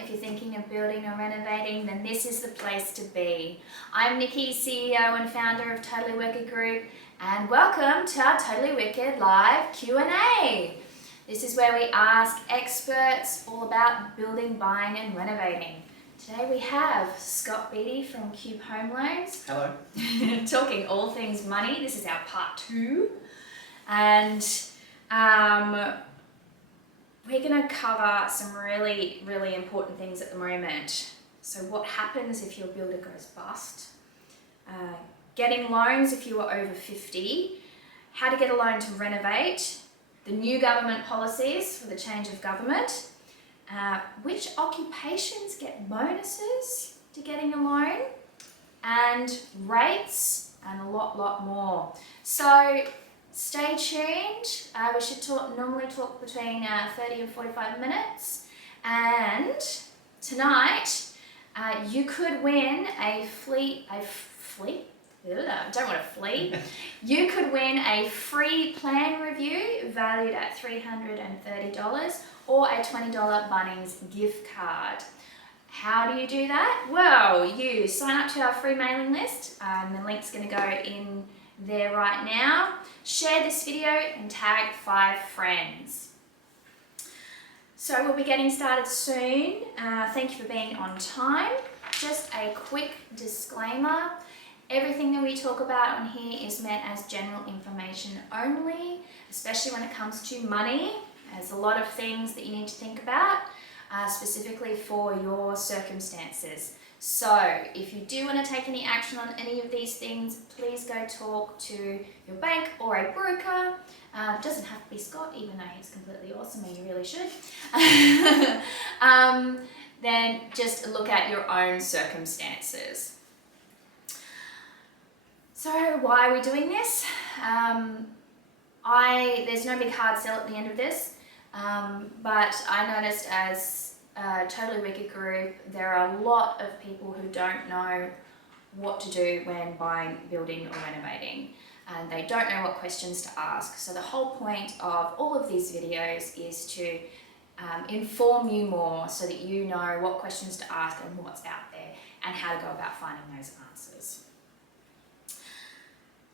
if you're thinking of building or renovating, then this is the place to be. I'm Nikki, CEO and founder of Totally Wicked Group, and welcome to our Totally Wicked live Q&A. This is where we ask experts all about building, buying and renovating. Today we have Scott Beattie from Cube Home Loans. Hello. Talking all things money. This is our part 2. And we're going to cover some really important things at the moment. So what happens if your builder goes bust? Getting loans if you are over 50. How to get a loan to renovate. The new government policies for the change of government. Which occupations get bonuses to getting a loan, and rates, and a lot more. So stay tuned. We should normally talk between 30 and 45 minutes. And tonight, you could win You could win a free plan review valued at $330 or a $20 Bunnings gift card. How do you do that? Well, you sign up to our free mailing list. The link's going to go in there right now. Share this video and tag 5 friends. So we'll be getting started soon. Thank you for being on time. Just a quick disclaimer. Everything that we talk about on here is meant as general information only, especially when it comes to money. There's a lot of things that you need to think about, specifically for your circumstances. So if you do want to take any action on any of these things, please go talk to your bank or a broker. It doesn't have to be Scott, even though he's completely awesome and you really should. Then just look at your own circumstances. So why are we doing this? There's no big hard sell at the end of this, but I noticed as a Totally Wicked Group, there are a lot of people who don't know what to do when buying, building or renovating, and they don't know what questions to ask. So the whole point of all of these videos is to inform you more so that you know what questions to ask and what's out there and how to go about finding those answers.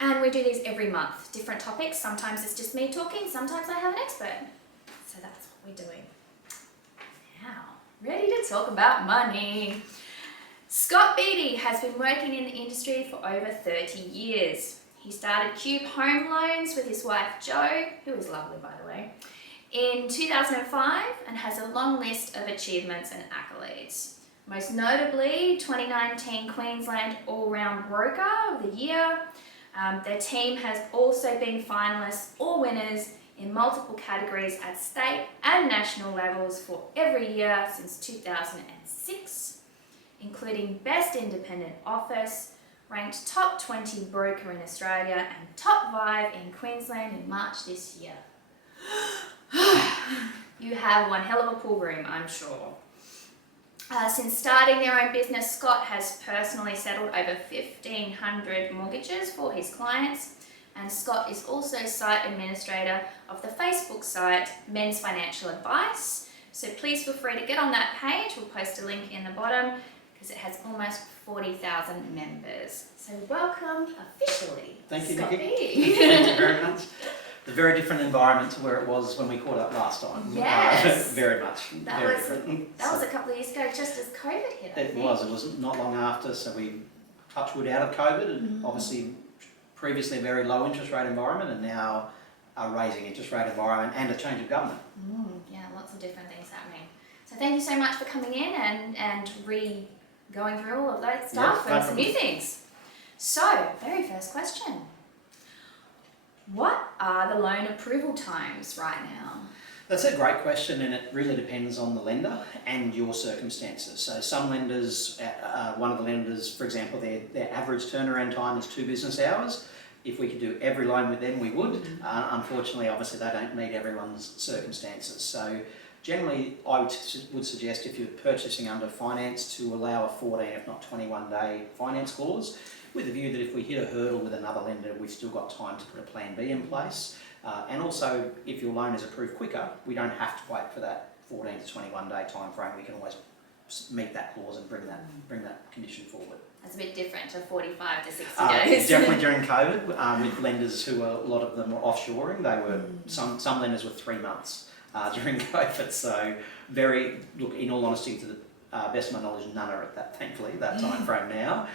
And we do these every month, different topics. Sometimes it's just me talking, sometimes I have an expert. So that's what we're doing. Now, ready to talk about money. Scott Beattie has been working in the industry for over 30 years. He started Cube Home Loans with his wife Jo, who is lovely by the way, in 2005 and has a long list of achievements and accolades. Most notably, 2019 Queensland All-Round Broker of the Year. Their team has also been finalists or winners in multiple categories at state and national levels for every year since 2006, including Best Independent Office, ranked top 20 broker in Australia and top 5 in Queensland in March this year. You have one hell of a pool room, I'm sure. Since starting their own business, Scott has personally settled over 1,500 mortgages for his clients, and Scott is also site administrator of the Facebook site Men's Financial Advice. So please feel free to get on that page. We'll post a link in the bottom because it has almost 40,000 members. So welcome officially, Thank you, Scott Nikki. Beattie. Thank you very much. A very different environment to where it was when we caught up last time. Yes. Very much. That was a couple of years ago, just as COVID hit. It was not long after, so we touched wood out of COVID, and obviously previously a very low interest rate environment, and now a raising interest rate environment and a change of government. Yeah, lots of different things happening. So thank you so much for coming in and going through all of that stuff and some new things. So, very first question. What are the loan approval times right now? That's a great question, and it really depends on the lender and your circumstances. So some lenders, one of the lenders, for example, their average turnaround time is 2 business hours. If we could do every loan with them, we would. Unfortunately, obviously, they don't meet everyone's circumstances. So generally, I would suggest if you're purchasing under finance to allow a 14, if not 21-day finance clause, with the view that if we hit a hurdle with another lender, we've still got time to put a plan B in place. And also, if your loan is approved quicker, we don't have to wait for that 14 to 21 day time frame. We can always meet that clause and bring that condition forward. It's a bit different to 45 to 60 days. Definitely during COVID, with lenders who a lot of them were offshoring, they were some lenders were 3 months during COVID. So in all honesty, to the best of my knowledge, none are at that, thankfully, that time frame now.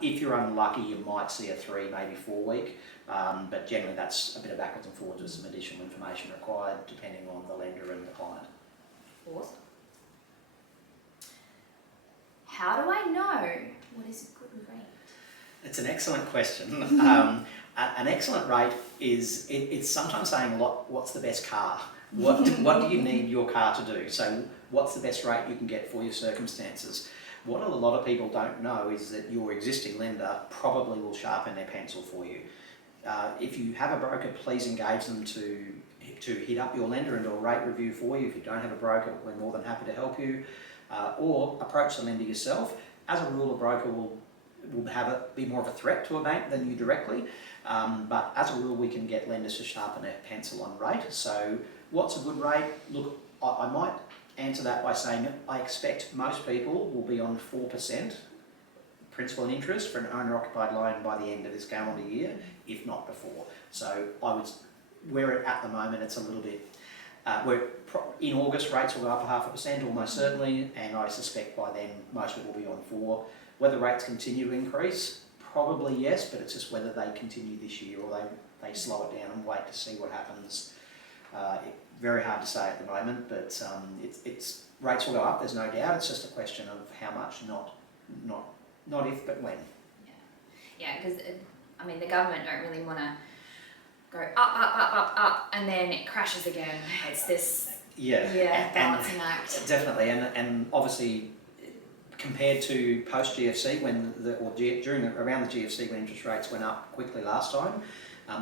If you're unlucky, you might see a 3, maybe 4 week, but generally that's a bit of backwards and forwards with some additional information required depending on the lender and the client. Awesome. How do I know what is a good rate? It's an excellent question. An excellent rate is, it's sometimes saying what's the best car? What do you need your car to do? So what's the best rate you can get for your circumstances? What a lot of people don't know is that your existing lender probably will sharpen their pencil for you. If you have a broker, please engage them to hit up your lender and do a rate review for you. If you don't have a broker, we're more than happy to help you. Or approach the lender yourself. As a rule, a broker will be more of a threat to a bank than you directly. But as a rule, we can get lenders to sharpen their pencil on rate. So what's a good rate? Look, I might answer that by saying I expect most people will be on 4% principal and interest for an owner-occupied loan by the end of this calendar year, if not before. So where at the moment it's a little bit, in August rates will go up 0.5% almost certainly, and I suspect by then most people will be on 4. Whether rates continue to increase, probably yes, but it's just whether they continue this year or they slow it down and wait to see what happens. Very hard to say at the moment, but it's rates will go up. There's no doubt. It's just a question of how much, not if, but when. Yeah, because the government don't really want to go up, and then it crashes again. It's this balancing act. Definitely, and obviously, compared to post GFC around the GFC when interest rates went up quickly last time,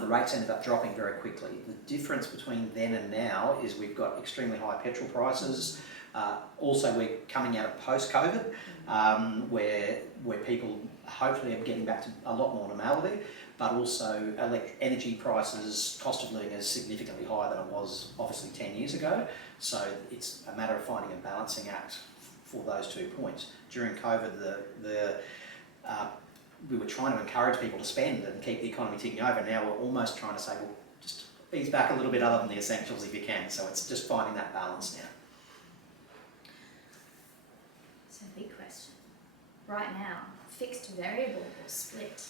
the rates ended up dropping very quickly. The difference between then and now is we've got extremely high petrol prices. Also, we're coming out of post-COVID, where people hopefully are getting back to a lot more normality, but also energy prices, cost of living is significantly higher than it was obviously 10 years ago. So it's a matter of finding a balancing act for those 2 points. During COVID, we were trying to encourage people to spend and keep the economy ticking over. Now we're almost trying to say, well, just ease back a little bit other than the essentials if you can. So it's just finding that balance now. So big question. Right now, fixed variable or split?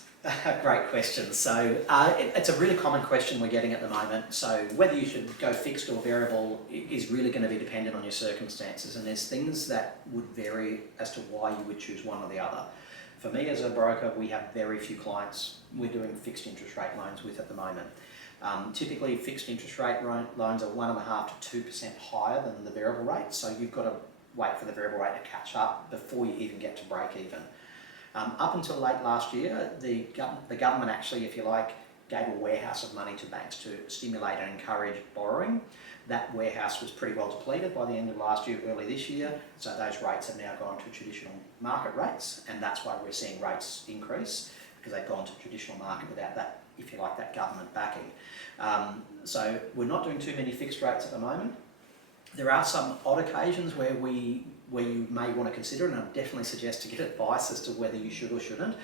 Great question. So it's a really common question we're getting at the moment. So whether you should go fixed or variable is really going to be dependent on your circumstances, and there's things that would vary as to why you would choose one or the other. For me as a broker, we have very few clients we're doing fixed interest rate loans with at the moment. Typically fixed interest rate loans are 1.5% to 2% higher than the variable rate, so you've got to wait for the variable rate to catch up before you even get to break even. Up until late last year, the government actually, if you like, gave a warehouse of money to banks to stimulate and encourage borrowing. That warehouse was pretty well depleted by the end of last year, early this year, so those rates have now gone to traditional market rates, and that's why we're seeing rates increase, because they've gone to traditional market without that, if you like, that government backing. So we're not doing too many fixed rates at the moment. There are some odd occasions where you may want to consider, and I'd definitely suggest to get advice as to whether you should or shouldn't.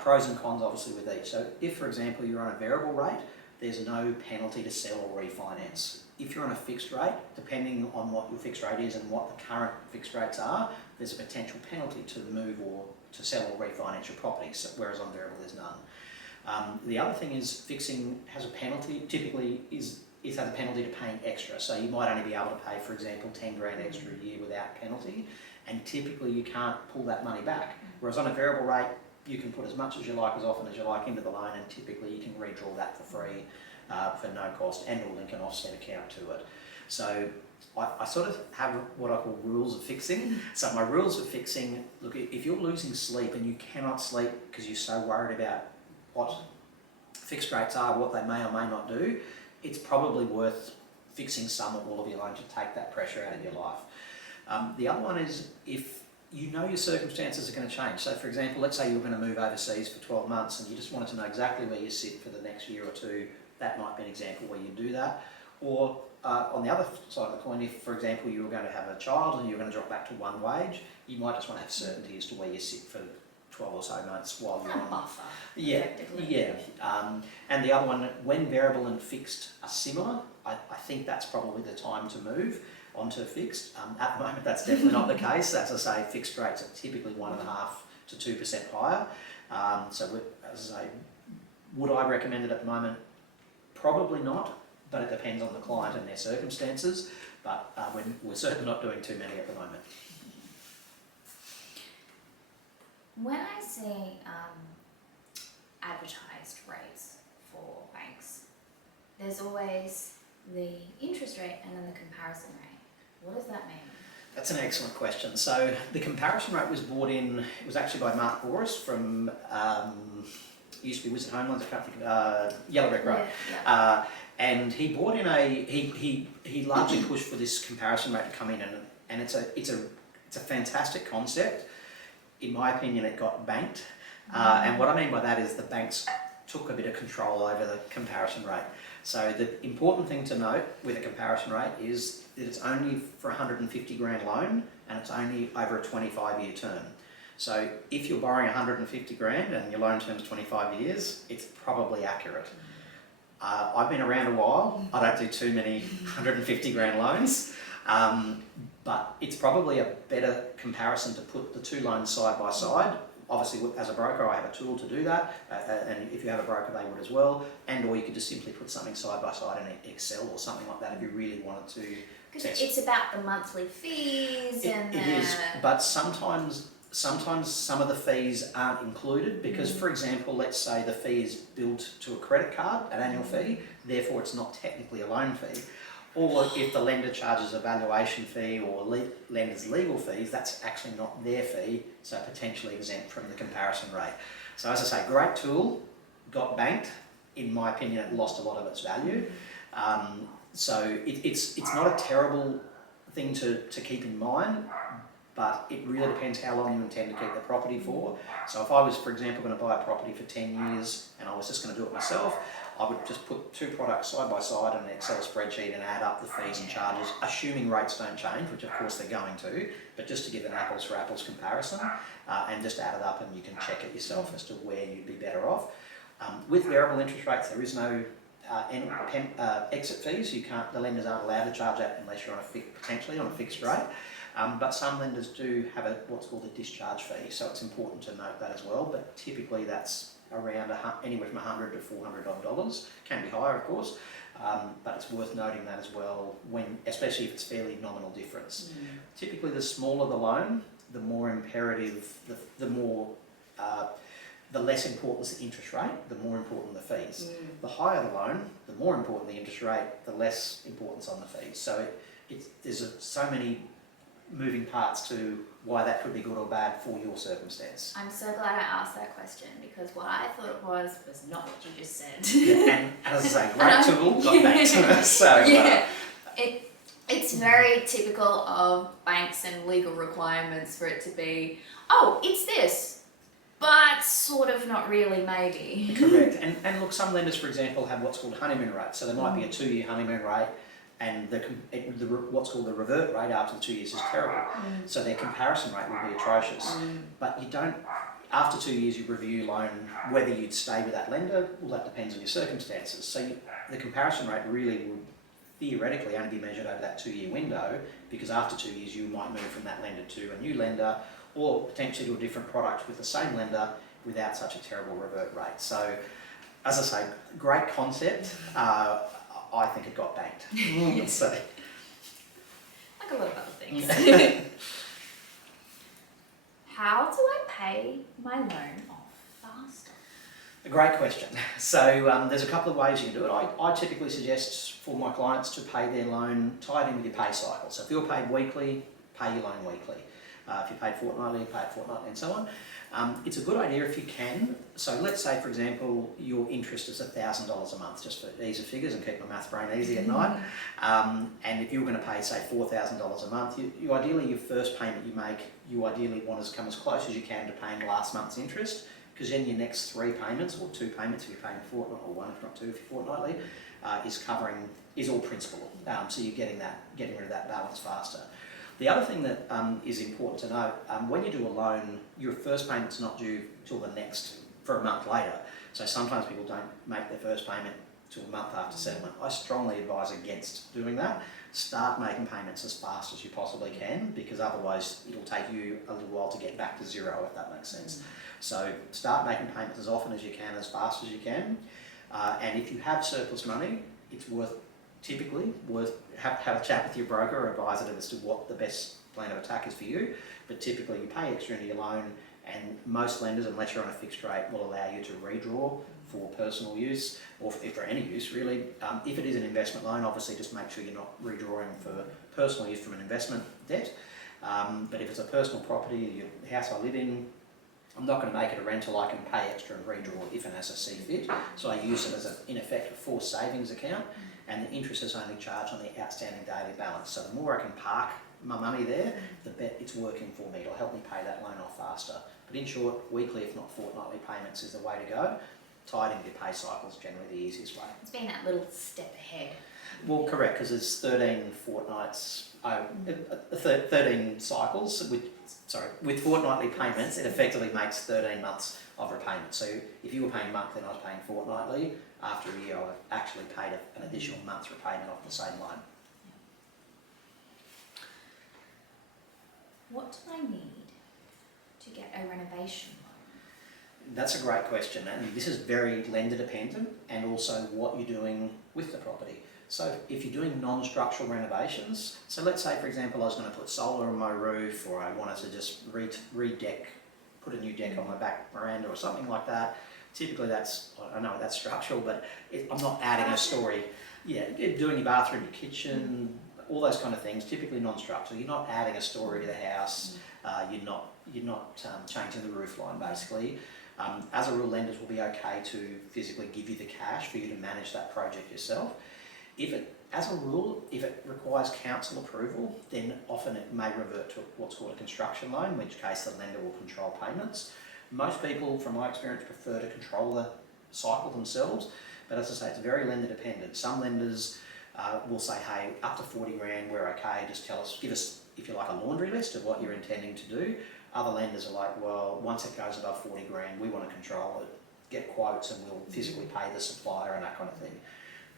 Pros and cons obviously with each. So if, for example, you're on a variable rate, there's no penalty to sell or refinance. If you're on a fixed rate, depending on what your fixed rate is and what the current fixed rates are, there's a potential penalty to move or to sell or refinance your property, whereas on variable there's none. The other thing is fixing has a penalty, typically it has a penalty to paying extra. So you might only be able to pay, for example, 10 grand extra a year without penalty, and typically you can't pull that money back. Whereas on a variable rate, you can put as much as you like, as often as you like into the loan, and typically you can redraw that for free for no cost, and or link an offset account to it. So I sort of have what I call rules of fixing. So my rules of fixing, look, if you're losing sleep and you cannot sleep because you're so worried about what fixed rates are, what they may or may not do, it's probably worth fixing some or all of your loan to take that pressure out of your life. The other one is if you know your circumstances are going to change. So for example, let's say you're going to move overseas for 12 months and you just wanted to know exactly where you sit for the next year or two. That might be an example where you do that. Or on the other side of the coin, if, for example, you were going to have a child and you're going to drop back to one wage, you might just want to have certainty as to where you sit for 12 or so months while you're on. Buffer. Yeah, Effectively. yeah. And the other one, when variable and fixed are similar, I think that's probably the time to move onto fixed. At the moment, that's definitely not the case. As I say, fixed rates are typically 1.5% to 2% higher. As I say, would I recommend it at the moment? Probably not, but it depends on the client and their circumstances. But we're certainly not doing too many at the moment. When I see advertised rates for banks, there's always the interest rate and then the comparison rate. What does that mean? That's an excellent question. So the comparison rate was brought in, it was actually by Mark Boris from, used to be Wizard Homelands, I can't think of, Yellow Brick Road. Yeah. And he brought in he largely pushed for this comparison rate to come in, and it's a fantastic concept. In my opinion, it got banked. And what I mean by that is the banks took a bit of control over the comparison rate. So the important thing to note with a comparison rate is that it's only for a 150 grand loan and it's only over a 25-year term. So if you're borrowing 150 grand and your loan term's 25 years, it's probably accurate. I've been around a while. I don't do too many 150 grand loans, but it's probably a better comparison to put the two loans side by side. Obviously, as a broker, I have a tool to do that, and if you have a broker, they would as well. Or you could just simply put something side by side in Excel or something like that if you really wanted to test. It's about the monthly fees and It is, but sometimes some of the fees aren't included because, for example, let's say the fee is billed to a credit card, an annual fee, therefore it's not technically a loan fee. Or if the lender charges a valuation fee or lender's legal fees, that's actually not their fee, so potentially exempt from the comparison rate. So as I say, great tool, got banked. In my opinion, it lost a lot of its value. So it's not a terrible thing to keep in mind, but it really depends how long you intend to keep the property for. So if I was, for example, going to buy a property for 10 years and I was just going to do it myself, I would just put two products side by side in an Excel spreadsheet and add up the fees and charges, assuming rates don't change, which of course they're going to, but just to give an apples for apples comparison, and just add it up and you can check it yourself as to where you'd be better off. With variable interest rates, there is no exit fees. The lenders aren't allowed to charge that unless you're on potentially on a fixed rate. But some lenders do have what's called a discharge fee, so it's important to note that as well. But typically that's around anywhere from $100 to $400. Can be higher, of course, but it's worth noting that as well, especially if it's fairly nominal difference. Typically, the smaller the loan, the more imperative, the less important the interest rate, the more important the fees. The higher the loan, the more important the interest rate, the less importance on the fees. So there's so many moving parts to why that could be good or bad for your circumstance. I'm so glad I asked that question because what I thought it was not what you just said. Yeah, and as I say, great tool, got back to us. So, yeah, it's very typical of banks and legal requirements for it to be, oh, it's this, but sort of not really, maybe. Correct. And look, some lenders, for example, have what's called honeymoon rates. So there might be a 2-year honeymoon rate, and what's called the revert rate after the 2 years is terrible. So their comparison rate will be atrocious. But you don't, after 2 years you review your loan, whether you'd stay with that lender, well that depends on your circumstances. So the comparison rate really would theoretically only be measured over that 2-year window, because after 2 years you might move from that lender to a new lender or potentially to a different product with the same lender without such a terrible revert rate. So as I say, great concept. I think it got banked. So. Like a lot of other things. How do I pay my loan off faster? A great question. So there's a couple of ways you can do it. I typically suggest for my clients to pay their loan tied in with your pay cycle. So if you're paid weekly, pay your loan weekly. If you're paid fortnightly, pay it fortnightly, and so on. It's a good idea if you can. So let's say, for example, your interest is $1,000 a month, just for ease of figures and keep my math brain easy at night. And if you're going to pay, say, $4,000 a month, you ideally, your first payment you make, you ideally want to come as close as you can to paying last month's interest, because then your next 3 payments, or 2 payments if you're paying fortnightly, or 1 if not 2 if you're fortnightly, is all principal. So you're getting rid of that balance faster. The other thing that is important to note, when you do a loan, your first payment's not due till the next, for a month later. So sometimes people don't make their first payment till a month after settlement. I strongly advise against doing that. Start making payments as fast as you possibly can, because otherwise it'll take you a little while to get back to zero, if that makes sense. So start making payments as often as you can, as fast as you can. And if you have surplus money, it's typically worth have a chat with your broker or advisor as to what the best plan of attack is for you. But typically you pay extra into your loan, and most lenders, unless you're on a fixed rate, will allow you to redraw for personal use, or if for any use really. If it is an investment loan, obviously just make sure you're not redrawing for personal use from an investment debt. But if it's a personal property, the house I live in, I'm not going to make it a rental. I can pay extra and redraw if and as I see fit. So I use it as, in effect, a forced savings account, and the interest is only charged on the outstanding daily balance. So the more I can park my money there, the better it's working for me. It'll help me pay that loan off faster. But in short, weekly, if not fortnightly payments is the way to go. Tied into your pay cycle is generally the easiest way. It's been that little step ahead. Well, correct, because there's 13 fortnights, 13 cycles. With fortnightly payments, it effectively makes 13 months of repayment. So if you were paying monthly and I was paying fortnightly, after a year I actually paid an additional month's repayment off the same loan. What do I need to get a renovation loan? That's a great question, and this is very lender dependent, and also what you're doing with the property. So if you're doing non-structural renovations, so let's say for example I was going to put solar on my roof, or I wanted to just re-deck, put a new deck on my back veranda or something like that, typically I know that's structural, but I'm not adding a story. Yeah, doing your bathroom, your kitchen, all those kind of things, typically non-structural. You're not adding a story to the house, you're not changing the roof line basically. As a rule, lenders will be okay to physically give you the cash for you to manage that project yourself. As a rule, if it requires council approval, then often it may revert to what's called a construction loan, in which case the lender will control payments. Most people, from my experience, prefer to control the cycle themselves, but as I say, it's very lender dependent. Some lenders will say, hey, up to 40 grand, we're okay, just give us, if you like, a laundry list of what you're intending to do. Other lenders are like, well, once it goes above 40 grand, we want to control it, get quotes, and we'll physically pay the supplier and that kind of thing.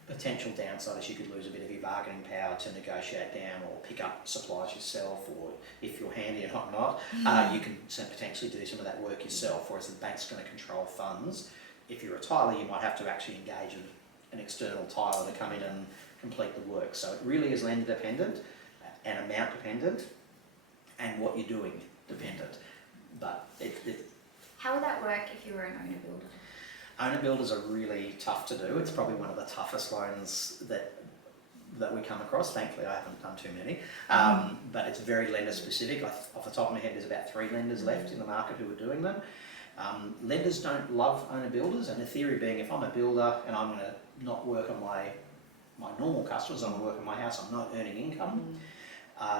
Potential downside is you could lose a bit of your bargaining power to negotiate down or pick up supplies yourself, or if you're handy and whatnot, you can potentially do some of that work yourself, whereas the bank's going to control funds. If you're a tiler, you might have to actually engage an external tiler to come in and complete the work. So it really is lender dependent and amount dependent and what you're doing dependent. But how would that work if you were an owner builder? Owner builders are really tough to do. It's probably one of the toughest loans that we come across. Thankfully, I haven't done too many, but it's very lender specific. Off the top of my head, there's about 3 lenders left in the market who are doing them. Lenders don't love owner builders, and the theory being, if I'm a builder and I'm going to not work on my normal customers, I'm going to work on my house, I'm not earning income,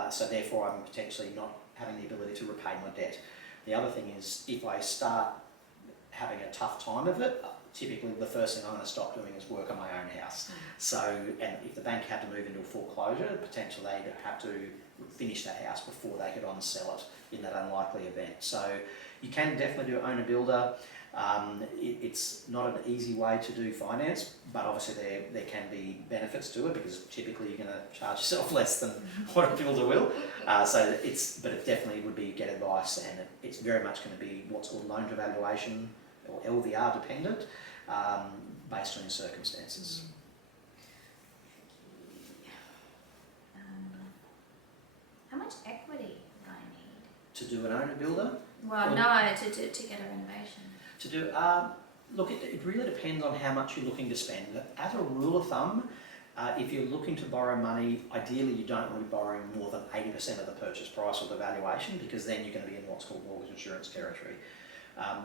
so therefore I'm potentially not having the ability to repay my debt. The other thing is, if I start having a tough time of it, typically the first thing I'm going to stop doing is work on my own house. So, and if the bank had to move into a foreclosure, potentially they'd have to finish that house before they could on-sell it in that unlikely event. So you can definitely do owner builder. It's not an easy way to do finance, but obviously there can be benefits to it, because typically you're going to charge yourself less than what a builder will. But it definitely would be get advice, and it's very much going to be what's called loan to valuation or LVR dependent, based on your circumstances. How much equity do I need to do an owner builder? Well, no, to get a renovation. To do, look, it really depends on how much you're looking to spend. As a rule of thumb, if you're looking to borrow money, ideally you don't want to be borrowing more than 80% of the purchase price or the valuation, because then you're going to be in what's called mortgage insurance territory.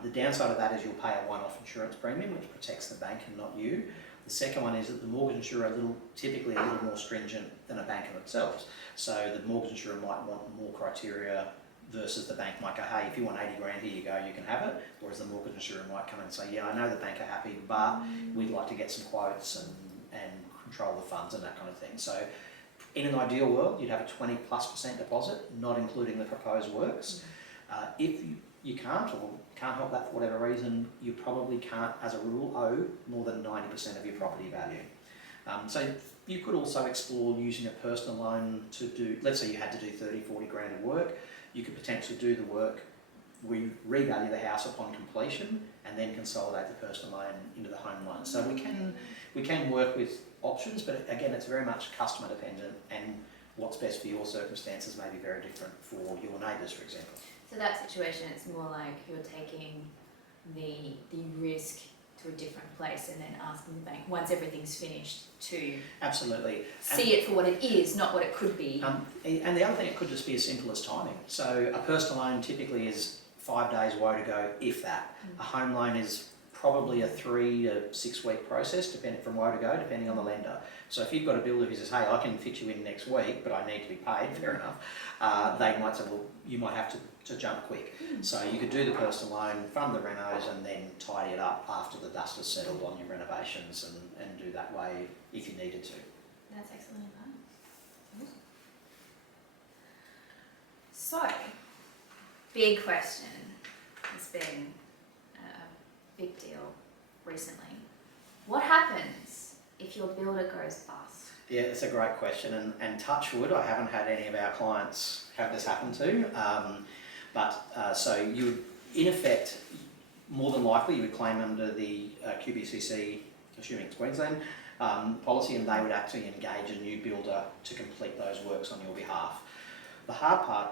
The downside of that is you'll pay a one-off insurance premium, which protects the bank and not you. The second one is that the mortgage insurer typically a little more stringent than a bank in itself. So the mortgage insurer might want more criteria versus the bank might go, hey, if you want 80 grand, here you go, you can have it. Whereas the mortgage insurer might come and say, yeah, I know the bank are happy, but we'd like to get some quotes and control the funds and that kind of thing. So in an ideal world, you'd have a 20+% deposit, not including the proposed works. If you can't or can't help that for whatever reason, you probably can't, as a rule, owe more than 90% of your property value. So you could also explore using a personal loan to do, let's say you had to do 30, 40 grand of work, you could potentially do the work, we revalue the house upon completion and then consolidate the personal loan into the home loan. So we can work with options, but again, it's very much customer dependent, and what's best for your circumstances may be very different for your neighbours, for example. So that situation, it's more like you're taking the risk to a different place and then asking the bank, once everything's finished, to absolutely see it for what it is, not what it could be. And the other thing, it could just be as simple as timing. So a personal loan typically is 5 days woe to go, if that. A home loan is probably a 3 to 6 week process, depending from woe to go, depending on the lender. So if you've got a builder who says, hey, I can fit you in next week, but I need to be paid, fair enough, they might say, well, you might have to jump quick. So you could do the personal loan, fund the renos, and then tidy it up after the dust has settled on your renovations, and do that way if you needed to. That's excellent advice. So, big question. It's been a big deal recently. What happens if your builder goes bust? Yeah, it's a great question, and touch wood, I haven't had any of our clients have this happen to. So you would, in effect, more than likely, you would claim under the QBCC, assuming it's Queensland, policy, and they would actually engage a new builder to complete those works on your behalf. The hard part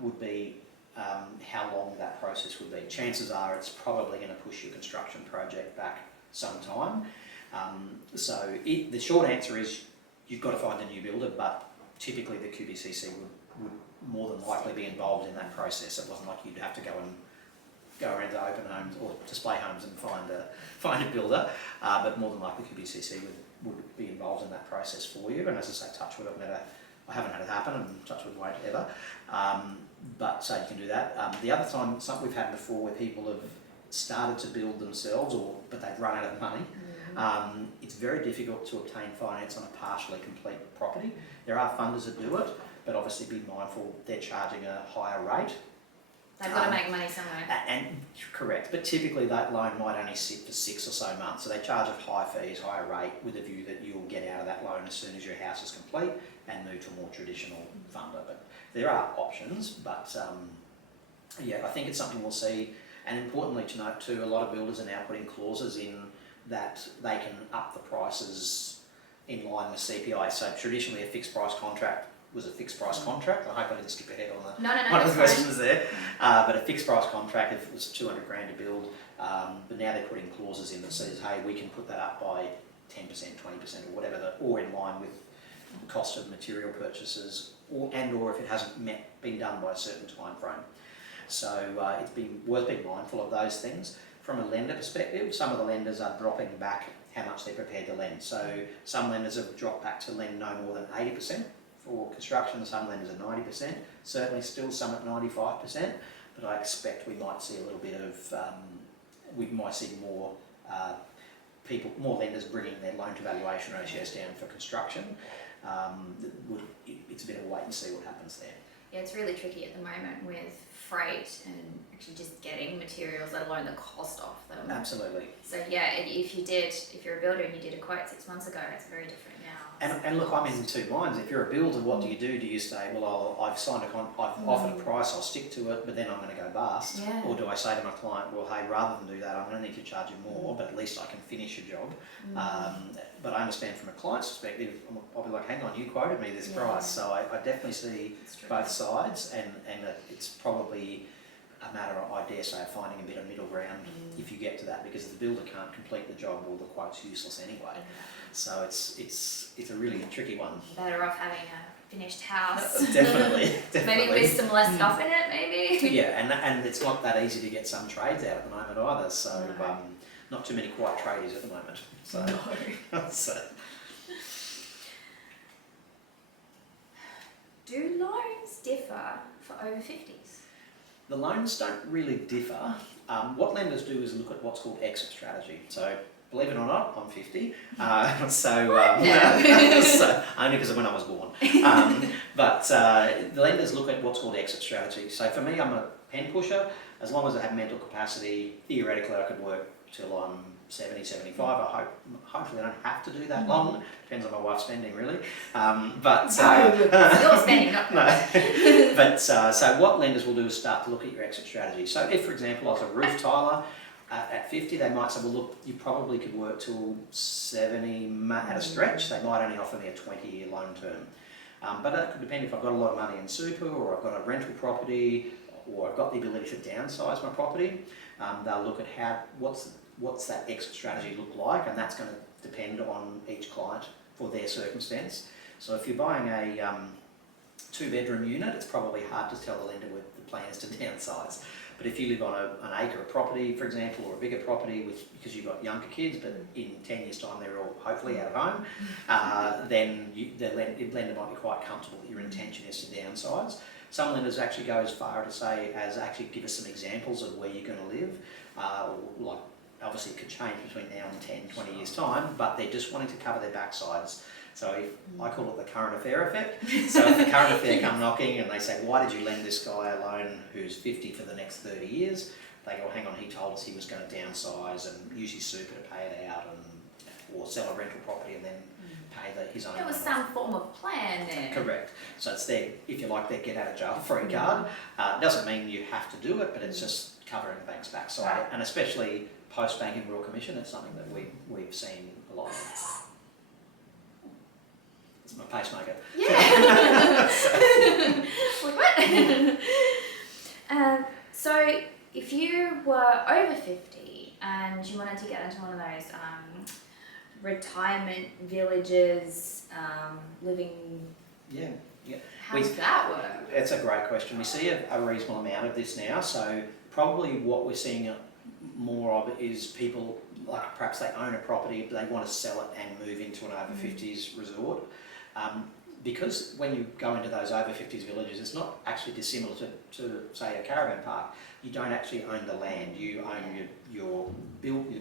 would be how long that process would be. Chances are it's probably going to push your construction project back some time. The short answer is you've got to find a new builder, but typically the QBCC would more than likely be involved in that process. It wasn't like you'd have to go around to open homes or display homes and find a builder, but more than likely QBCC would be involved in that process for you. And as I say, touch wood, I haven't had it happen, and touch wood won't ever. But so you can do that. The other time, something we've had before where people have started to build themselves, but they've run out of money. It's very difficult to obtain finance on a partially complete property. There are funders that do it, but obviously be mindful they're charging a higher rate. They've got to make money somewhere. And correct, but typically that loan might only sit for 6 or so months, so they charge a high fees, higher rate, with a view that you'll get out of that loan as soon as your house is complete and move to a more traditional funder. But there are options, but yeah, I think it's something we'll see. And importantly to note too, a lot of builders are now putting clauses in that they can up the prices in line with CPI. So traditionally a fixed price contract was a fixed price contract. I hope I didn't skip ahead on one of the questions there. But a fixed price contract, if it was 200 grand to build, but now they're putting clauses in that says, hey, we can put that up by 10%, 20% or whatever, or in line with the cost of material purchases, or if it hasn't been done by a certain time frame. So it's been worth being mindful of those things. From a lender perspective, some of the lenders are dropping back how much they're prepared to lend. So some lenders have dropped back to lend no more than 80% for construction, some lenders are 90%, certainly still some at 95%, but I expect we might see a little bit of, we might see more more lenders bringing their loan to valuation ratios down for construction. It's a bit of a wait and see what happens there. Yeah, it's really tricky at the moment with freight and actually just getting materials, let alone the cost of them. Absolutely. So yeah, if you're a builder and you did a quote 6 months ago, it's very different now. And look, I'm in two minds. If you're a builder, what do? Do you say, well, I've signed I've offered a price, I'll stick to it, but then I'm going to go bust? Yeah. Or do I say to my client, well, hey, rather than do that, I'm going to need to charge you more, but at least I can finish your job. But I understand from a client's perspective, I'll be like, hang on, you quoted me this price. So I definitely see both sides, and it's probably a matter of, I dare say, finding a bit of middle ground if you get to that, because if the builder can't complete the job, well, the quote's useless anyway. So it's a really tricky one. Better off having a finished house. Definitely. Maybe with some less stuff in it, maybe. Yeah, and it's not that easy to get some trades out at the moment either. So not too many quiet tradies at the moment. So, so. Do loans differ for over 50s? The loans don't really differ. What lenders do is look at what's called exit strategy. So Believe it or not, I'm 50, so, Yeah. only because of when I was born. But the lenders look at what's called exit strategy. So for me, I'm a pen pusher. As long as I have mental capacity, theoretically I could work till I'm 70, 75. Hopefully I don't have to do that long. Depends on my wife's spending, really. You're spending, not no. But so what lenders will do is start to look at your exit strategy. So if, for example, I was a roof tiler, at 50, they might say, well, look, you probably could work till 70 at a stretch. They might only offer me a 20-year loan term. But that could depend if I've got a lot of money in super, or I've got a rental property, or I've got the ability to downsize my property. They'll look at what's that exit strategy look like, and that's going to depend on each client for their circumstance. So if you're buying a 2-bedroom unit, it's probably hard to tell the lender what the plan is to downsize. But if you live on an acre of property, for example, or a bigger property because you've got younger kids, but in 10 years' time they're all hopefully out of home, then the lender might be quite comfortable that your intention is to downsize. Some lenders actually go as far to say, actually give us some examples of where you're going to live. Like, obviously it could change between now and 10, 20 years' time, but they're just wanting to cover their backsides. So I call it the current affair effect. So if the current affair come knocking and they say, why did you lend this guy a loan who's 50 for the next 30 years? They go, hang on, he told us he was going to downsize and use his super to pay it out, or sell a rental property and then pay his own. There was some form of plan there. Correct. So it's their, if you like, their get out of jail free card. It doesn't mean you have to do it, but it's just covering the bank's backside. Right. And especially post-banking Royal Commission, it's something that we've seen a lot of. It's my pacemaker. Yeah. What? So if you were over 50 and you wanted to get into one of those retirement villages, living, Yeah. how does that work? It's a great question. We see a reasonable amount of this now. So probably what we're seeing more of is people, like perhaps they own a property, but they want to sell it and move into an over 50s resort. Because when you go into those over 50s villages, it's not actually dissimilar to say a caravan park. You don't actually own the land. You own your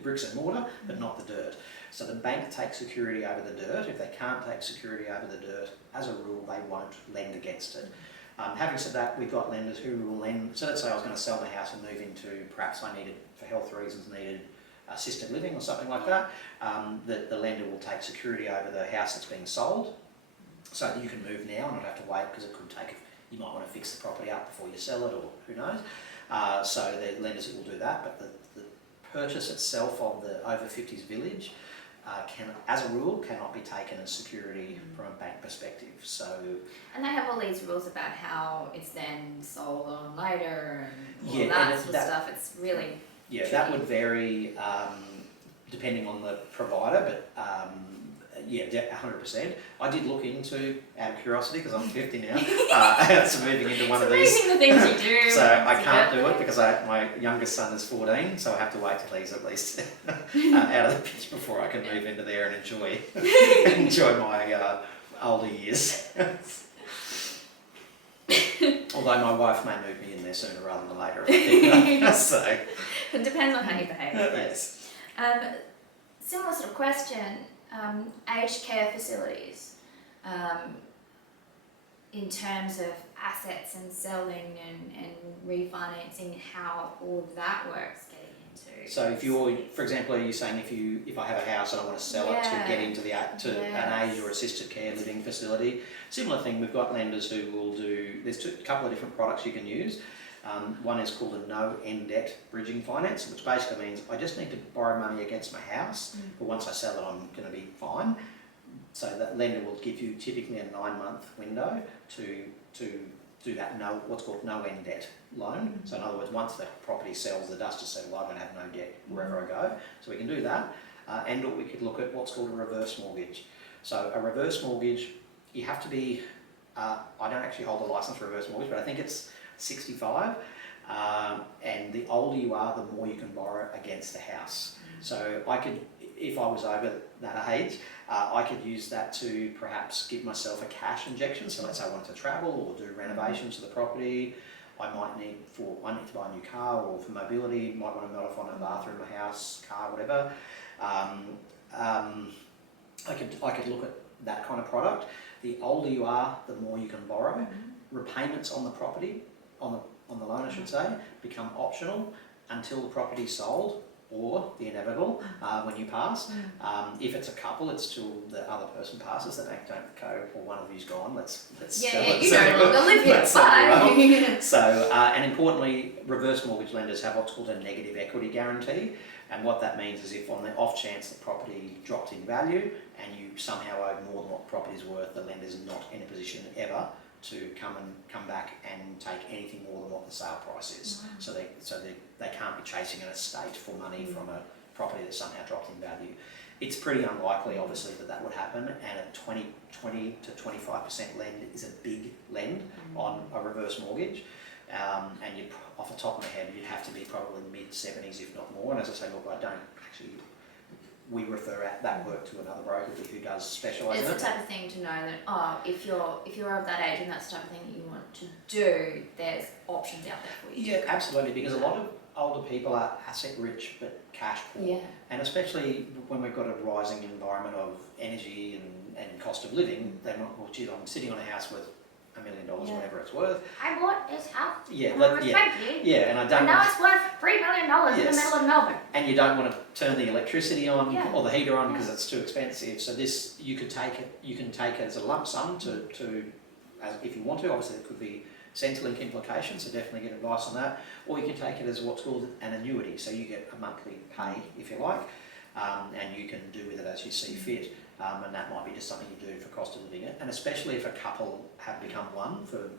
bricks and mortar, but not the dirt. So the bank takes security over the dirt. If they can't take security over the dirt, as a rule, they won't lend against it. Having said that, we've got lenders who will lend. So let's say I was going to sell my house and move into, perhaps I needed, for health reasons, needed assisted living or something like that. The lender will take security over the house that's being sold, so that you can move now and not have to wait, because it could take, you might want to fix the property up before you sell it, or who knows. So the lenders will do that, but the purchase itself of the over 50s village as a rule, cannot be taken as security from a bank perspective. So, and they have all these rules about how it's then sold on later and all yeah, that sort of stuff. It's really tricky. That would vary depending on the provider, but yeah, 100%. I did look into, out of curiosity, because I'm 50 now, so moving into one of these. It's amazing the things you do. So I can't do it because my youngest son is 14, so I have to wait till he's at least out of the pitch before I can move into there and enjoy my older years. Although my wife may move me in there sooner rather than later, I think. So it depends on how you behave. Yes. Similar sort of question. Aged care facilities, in terms of assets and selling and refinancing, how all of that works getting into. So if you're, for example, are you saying if I have a house and I want to sell it to get into an aged or assisted care living facility? Similar thing, we've got lenders who will do, there's a couple of different products you can use. One is called a no-end debt bridging finance, which basically means I just need to borrow money against my house, but once I sell it, I'm going to be fine. So that lender will give you typically a 9-month window to do that what's called no-end debt loan. So in other words, once the property sells, the dust has settled, I'm going to have no debt wherever I go. So we can do that, and or we could look at what's called a reverse mortgage. So a reverse mortgage, you have to be. I don't actually hold a license for reverse mortgage, but I think it's 65, and the older you are, the more you can borrow against the house. So I could, if I was over that age, I could use that to perhaps give myself a cash injection. So let's say I wanted to travel or do renovations to the property. I need to buy a new car, or for mobility, might want to modify a bathroom, a house, car, whatever. I could look at that kind of product. The older you are, the more you can borrow. Repayments on the property, on the loan I should say, become optional until the property's sold, or the inevitable, when you pass. If it's a couple, it's till the other person passes. The bank don't go, well, one of you's gone, let's sell it. You no longer live here, bye. So, and importantly, reverse mortgage lenders have what's called a negative equity guarantee. And what that means is if on the off chance the property dropped in value and you somehow owe more than what the property's worth, the lender's not in a position ever to come back and take anything more than what the sale price is. So they can't be chasing an estate for money from a property that somehow dropped in value. It's pretty unlikely, obviously, that would happen, and a 20 to 25% lend is a big lend on a reverse mortgage. And you'd, off the top of my head, you'd have to be probably mid-70s, if not more. And as I say, look, we refer that work to another broker who does specialise in it. It's the type of thing to know that, if you're of that age and that's the type of thing that you want to do, there's options out there for you. Yeah, absolutely, because a lot of older people are asset rich but cash poor. And especially when we've got a rising environment of energy and cost of living, they're not, well, gee, I'm sitting on a house worth $1 million, whatever it's worth. I bought this house. And I don't. And now it's worth $3 million in the middle of Melbourne. And you don't want to turn the electricity on or the heater on because it's too expensive. So this, you can take it as a lump sum to if you want to. Obviously, there could be Centrelink implications, so definitely get advice on that. Or you can take it as what's called an annuity. So you get a monthly pay, if you like, and you can do with it as you see fit. And that might be just something you do for cost of living. And especially if a couple have become one for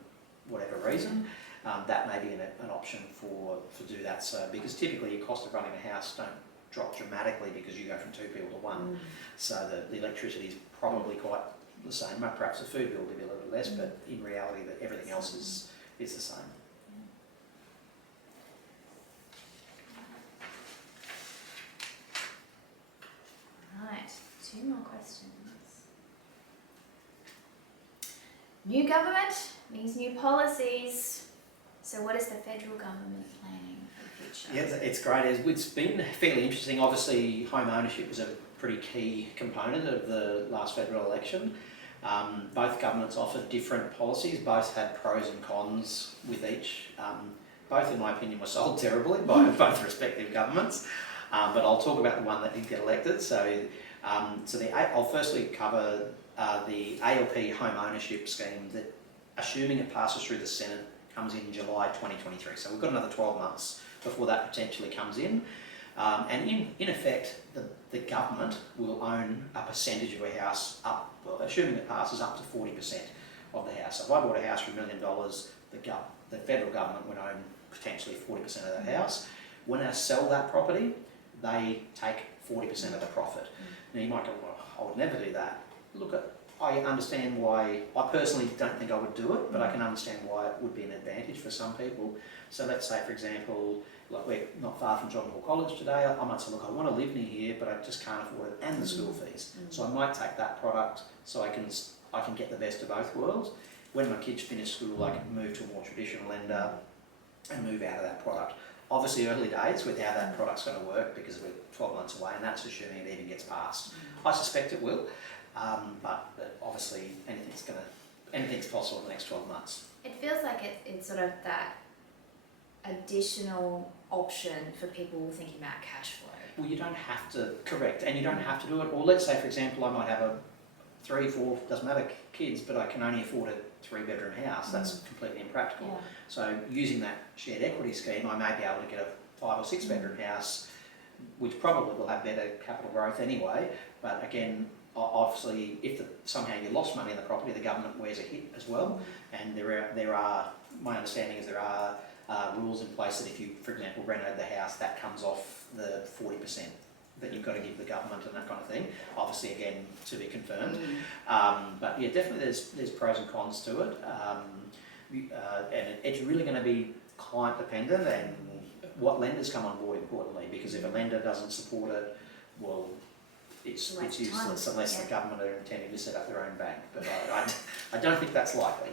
whatever reason, that may be an option to do that. So because typically your cost of running a house don't drop dramatically because you go from 2 people to 1. So the electricity is probably quite the same. Perhaps the food bill will be a little bit less, but in reality that everything else is the same. Right, 2 more questions. New government means new policies. So what is the federal government planning for the future? Yeah, it's great. It's been fairly interesting. Obviously, home ownership was a pretty key component of the last federal election. Both governments offered different policies. Both had pros and cons with each. Both, in my opinion, were sold terribly by both respective governments. But I'll talk about the one that did get elected. I'll firstly cover the ALP home ownership scheme that, assuming it passes through the Senate, comes in July 2023. So we've got another 12 months before that potentially comes in. And in effect, the government will own a percentage of a house assuming it passes, up to 40% of the house. So if I bought a house for $1 million, the federal government would own potentially 40% of that house. When I sell that property, they take 40% of the profit. Now you might go, well, I would never do that. Look, I understand why. I personally don't think I would do it, but I can understand why it would be an advantage for some people. So let's say, for example, like we're not far from John Hall College today, I might say, look, I want to live near here, but I just can't afford it, and the school fees. So I might take that product so I can get the best of both worlds. When my kids finish school, I can move to a more traditional lender and move out of that product. Obviously, early days with how that product's going to work because we're 12 months away, and that's assuming it even gets passed. I suspect it will, but obviously anything's possible in the next 12 months. It feels like it's sort of that additional option for people thinking about cash flow. Well, you don't have to, correct, and you don't have to do it. Or let's say, for example, I might have a 3, 4, doesn't matter, kids, but I can only afford a 3-bedroom house. That's completely impractical. Yeah. So using that shared equity scheme, I may be able to get a 5 or 6 bedroom house, which probably will have better capital growth anyway. But again, obviously, if somehow you lost money in the property, the government wears a hit as well. And there are, my understanding is there are rules in place that if you, for example, renovate the house, that comes off the 40% that you've got to give the government and that kind of thing. Obviously, again, to be confirmed. But yeah, definitely there's pros and cons to it. And it's really going to be client dependent and what lenders come on board, importantly, because if a lender doesn't support it, well, it's useless unless the government are intending to set up their own bank. But I don't think that's likely.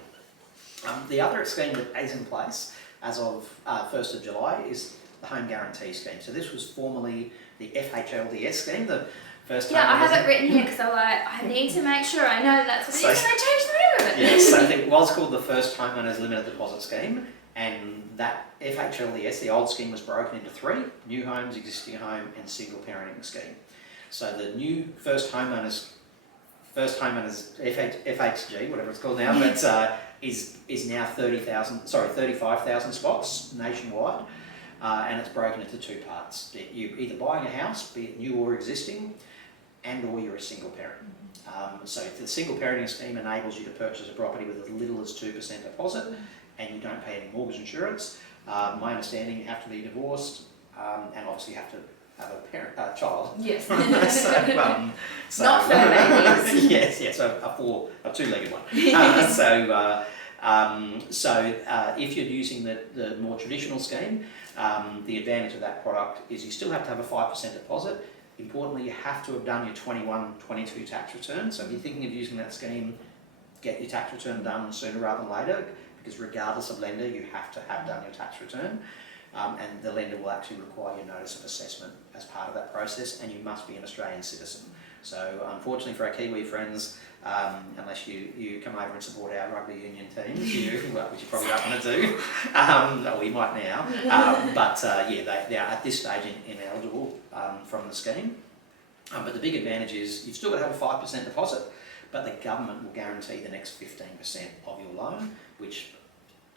The other scheme that is in place, as of 1st of July is the Home Guarantee Scheme. So this was formerly the FHLDS scheme, the first time... Yeah, I have it written here because I need to make sure I know that's what it is, and I changed the name of it. Yes, so I think it was called the First Homeowners Limited Deposit Scheme, and that FHLDS, the old scheme, was broken into three: new homes, existing home, and single parenting scheme. So the new First Homeowners FHG, whatever it's called now, but is now 35,000 spots nationwide, and it's broken into two parts. You're either buying a house, be it new or existing, and/or you're a single parent. So the single parenting scheme enables you to purchase a property with as little as 2% deposit, and you don't pay any mortgage insurance. My understanding, you have to be divorced, and obviously you have to have a child. Yes. so Not fur babies. yes, a two-legged one. So if you're using the more traditional scheme, the advantage of that product is you still have to have a 5% deposit. Importantly, you have to have done your 21-22 tax return. So if you're thinking of using that scheme, get your tax return done sooner rather than later, because regardless of lender, you have to have done your tax return. And the lender will actually require your notice of assessment as part of that process, and you must be an Australian citizen. So unfortunately for our Kiwi friends, unless you come over and support our rugby union teams, which you probably don't want to do, or you might now, they are at this stage ineligible from the scheme. But the big advantage is you've still got to have a 5% deposit, but the government will guarantee the next 15% of your loan, which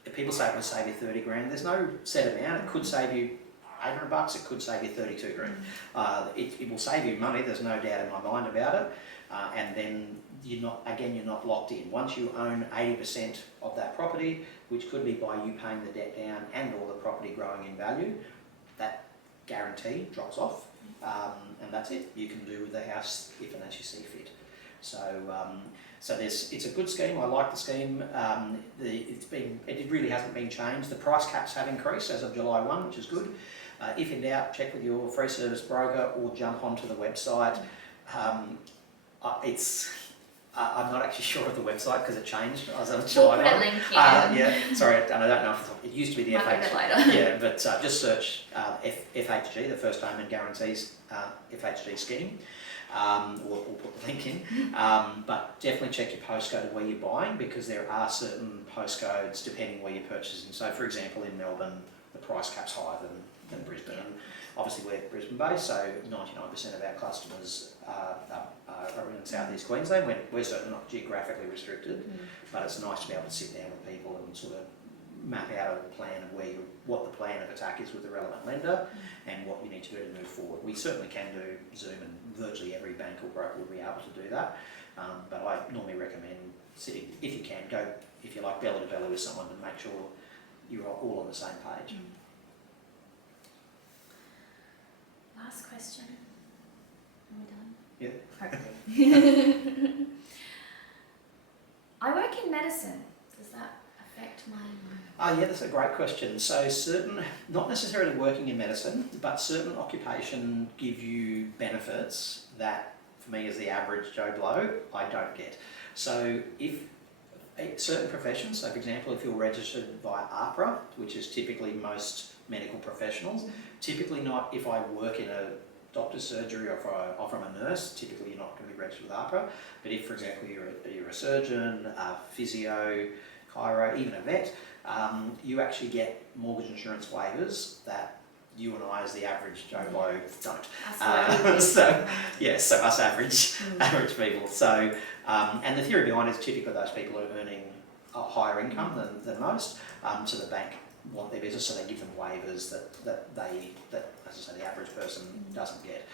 if people say it will save you 30 grand, there's no set amount. It could save you $800, it could save you 32 grand. It will save you money, there's no doubt in my mind about it. And then you're not locked in. Once you own 80% of that property, which could be by you paying the debt down and or the property growing in value, that guarantee drops off, and that's it. You can do with the house if and as you see fit. So it's a good scheme. I like the scheme. It really hasn't been changed. The price caps have increased as of July 1, which is good. If in doubt, check with your free service broker or jump onto the website. I'm not actually sure of the website because it changed as of July 1. We'll put a link in. Yeah, sorry, and I don't know if it used to be the FHG. Later. Yeah, but just search FHG, the First Home and Guarantees FHG scheme. We'll put the link in, but definitely check your postcode of where you're buying, because there are certain postcodes depending where you're purchasing. So for example, in Melbourne, the price cap's higher than Brisbane. And obviously we're Brisbane based, so 99% of our customers are in South East Queensland. We're certainly not geographically restricted, but it's nice to be able to sit down with people and sort of map out a plan of what the plan of attack is with the relevant lender and what you need to do to move forward. We certainly can do Zoom, and virtually every bank or broker will be able to do that. But I normally recommend sitting, if you can, go, if you like, belly to belly with someone to make sure you're all on the same page. Last question. Are we done? Yeah. Hopefully. I work in medicine. Does that affect my... Yeah, that's a great question. So not necessarily working in medicine, but certain occupation give you benefits that, for me as the average Joe Blow, I don't get. So if certain professions, so for example, if you're registered via APRA, which is typically most medical professionals, typically not if I work in a doctor's surgery or if I'm a nurse, typically you're not going to be registered with APRA. But if, for example, you're a surgeon, a physio, chiro, even a vet, you actually get mortgage insurance waivers that you and I, as the average Joe Blow, don't. So us average people. So, and the theory behind it is typically those people are earning a higher income than most, so the bank want their business, so they give them waivers that as I say, the average person doesn't get.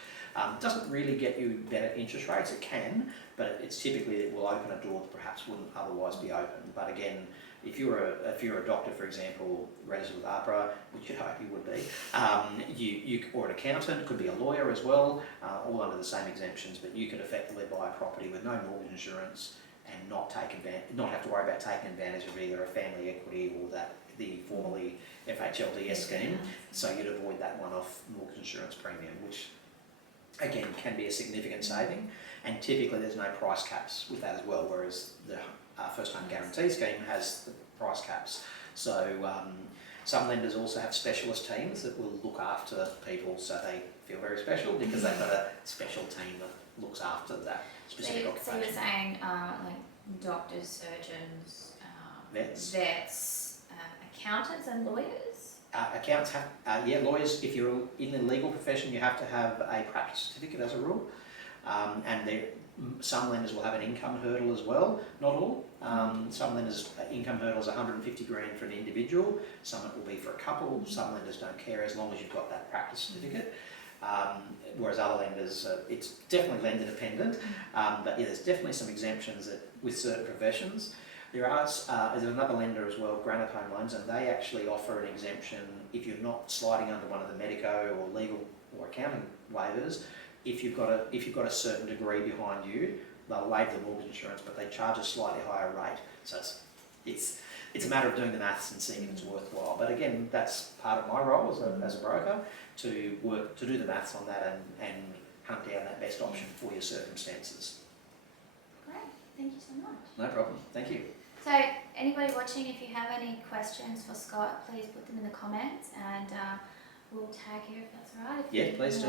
Doesn't really get you better interest rates. It can, but it's typically, it will open a door that perhaps wouldn't otherwise be open. But again, if you're a doctor, for example, registered with APRA, which you hope you would be, or an accountant, could be a lawyer as well, all under the same exemptions, but you could effectively buy a property with no mortgage insurance and not have to worry about taking advantage of either a family equity or the formerly FHLDS scheme. So you'd avoid that one-off mortgage insurance premium, which again can be a significant saving, and typically there's no price caps with that as well, whereas the First Home Guarantee Scheme has the price caps. So Some lenders also have specialist teams that will look after people so they feel very special because they've got a special team that looks after that specific So occupation. you're saying like doctors, surgeons, Vets. accountants and lawyers? Accounts have, lawyers, if you're in the legal profession, you have to have a practice certificate as a rule. Some lenders will have an income hurdle as well, not all. Some lenders, income hurdle is 150 grand for an individual, some it will be for a couple, some lenders don't care as long as you've got that practice certificate. Whereas other lenders, it's definitely lender dependent, but yeah, there's definitely some exemptions with certain professions. There's another lender as well, Granite Home Loans, and they actually offer an exemption if you're not sliding under one of the medico or legal or accounting waivers. If you've got a certain degree behind you, they'll waive the mortgage insurance, but they charge a slightly higher rate. So it's a matter of doing the maths and seeing if it's worthwhile. But again, that's part of my role as a broker to do the maths on that and hunt down that best option for your circumstances. Great, thank you so much. No problem. Thank you. So anybody watching, if you have any questions for Scott, please put them in the comments and we'll tag you if that's all right. Yeah, please do.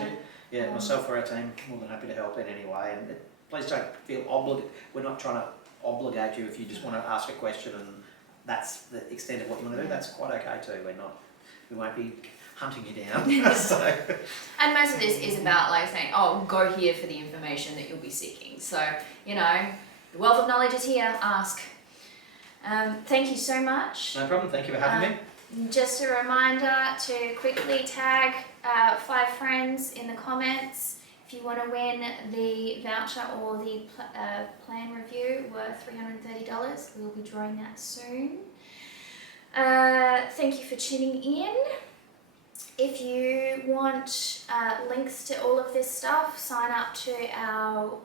Yeah, myself or our team, more than happy to help in any way. And please don't feel obligated. We're not trying to obligate you if you just want to ask a question and that's the extent of what you want to do. That's quite okay too. We won't be hunting you down. So. And most of this is about like saying, oh, go here for the information that you'll be seeking. So, the wealth of knowledge is here, ask. Thank you so much. No problem, thank you for having me. Just a reminder to quickly tag 5 friends in the comments if you want to win the voucher or the plan review worth $330. We'll be drawing that soon. Thank you for tuning in. If you want links to all of this stuff, sign up to our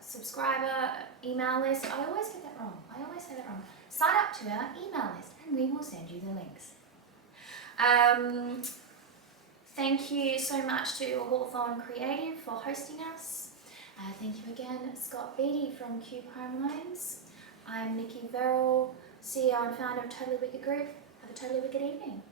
subscriber email list. I always get that wrong. I always say that wrong. Sign up to our email list and we will send you the links. Thank you so much to Hawthorne Creative for hosting us. Thank you again, Scott Beattie from Cube Home Loans. I'm Nikki Verrall, CEO and founder of Totally Wicked Group. Have a totally wicked evening.